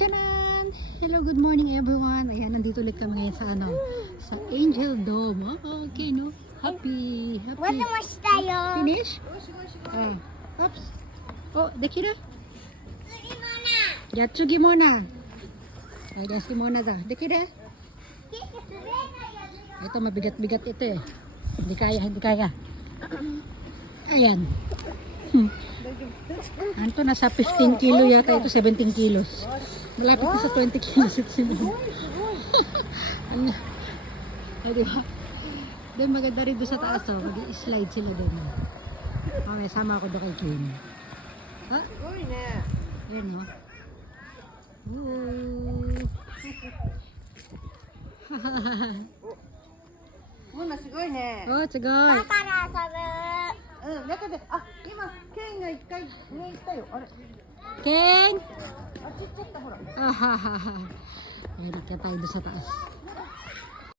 Tchanan! Hello, good morning everyone. Ayan, nandito ulit kami ngayon sa sa Angel Dome. Oh, okay, no? Happy. Finish? Oops. Oh, dekira? Yatsugi mona. Ay, yatsugi mona da. Dekira? Ito, mabigat-bigat ito eh. Hindi kaya. Ayan. Anto, nasa 15 kilo yata ito, 17 kilos. Malapit na sa 20 kilos ito sila. Ay, diba? Doon maganda rin doon sa taas, oh. Mag-i-slide sila doon. Okay, sama ako doon kay Kim. Ha? Ayan, oh. Oh, すごいね。 Oh, tsagoy. うん、だけど、あ、今、ケンが一回上行ったよ。あれ、 King! あっち行っちゃった、ほら。 Ah, ha, ha, ha. Ayan, nakita tayo doon sa taas.